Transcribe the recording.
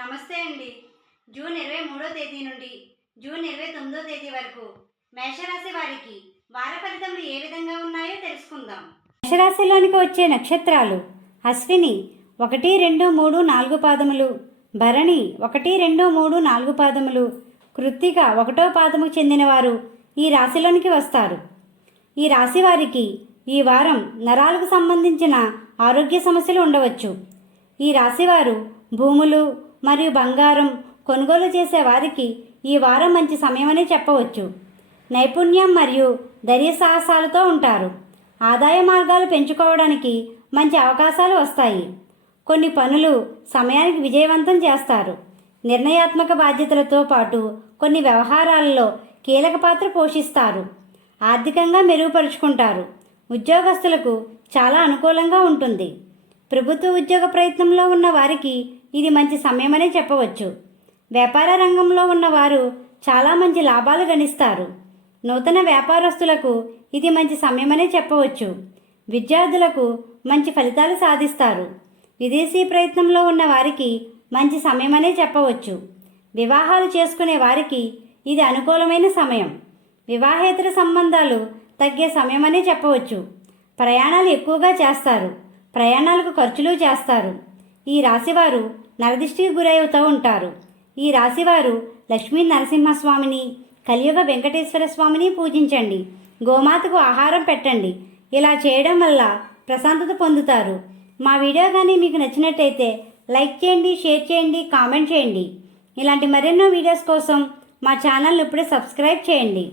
నమస్తే అండి. జూన్ ఇరవై మూడో తేదీ నుండి జూన్ ఇరవై తొమ్మిదో తేదీ వరకు మేషరాశి వారికి వార ఫలితములు ఏ విధంగా ఉన్నాయో తెలుసుకుందాం. మేషరాశిలోనికి వచ్చే నక్షత్రాలు అశ్విని ఒకటి రెండు మూడు నాలుగు పాదములు భరణి ఒకటి రెండు మూడు నాలుగు పాదములు కృత్తిక ఒకటో పాదముకు చెందినవారు ఈ రాశిలోనికి వస్తారు. ఈ రాశి వారికి ఈ వారం నరాలకు సంబంధించిన ఆరోగ్య సమస్యలు ఉండవచ్చు. ఈ రాశివారు భూములు మరియు బంగారం కొనుగోలు చేసే వారికి ఈ వారం మంచి సమయమని చెప్పవచ్చు. నైపుణ్యం మరియు ధైర్య సాహసాలతో ఉంటారు. ఆదాయ మార్గాలు పెంచుకోవడానికి మంచి అవకాశాలు వస్తాయి. కొన్ని పనులు సమయానికి విజయవంతం చేస్తారు. నిర్ణయాత్మక బాధ్యతలతో పాటు కొన్ని వ్యవహారాలలో కీలక పాత్ర పోషిస్తారు. ఆర్థికంగా మెరుగుపరుచుకుంటారు. ఉద్యోగస్తులకు చాలా అనుకూలంగా ఉంటుంది. ప్రభుత్వ ఉద్యోగ ప్రయత్నంలో ఉన్న వారికి ఇది మంచి సమయమనే చెప్పవచ్చు. వ్యాపార రంగంలో ఉన్నవారు చాలా మంచి లాభాలు గణిస్తారు. నూతన వ్యాపారస్తులకు ఇది మంచి సమయమనే చెప్పవచ్చు. విద్యార్థులకు మంచి ఫలితాలు సాధిస్తారు. విదేశీ ప్రయత్నంలో ఉన్న వారికి మంచి సమయమనే చెప్పవచ్చు. వివాహాలు చేసుకునే వారికి ఇది అనుకూలమైన సమయం. వివాహేతర సంబంధాలు తగ్గే సమయమనే చెప్పవచ్చు. ప్రయాణాలు ఎక్కువగా చేస్తారు. ప్రయాణాలకు ఖర్చులు చేస్తారు. ఈ రాశివారు నరదిష్టికి గురవుతూ ఉంటారు. ఈ రాశివారు లక్ష్మీ నరసింహస్వామిని కలియుగ వెంకటేశ్వర స్వామిని పూజించండి. గోమాతకు ఆహారం పెట్టండి. ఇలా చేయడం వల్ల ప్రశాంతత పొందుతారు. మా వీడియో కానీ మీకు నచ్చినట్టయితే లైక్ చేయండి షేర్ చేయండి కామెంట్ చేయండి. ఇలాంటి మరెన్నో వీడియోస్ కోసం మా ఛానల్ ఇప్పుడే సబ్స్క్రైబ్ చేయండి.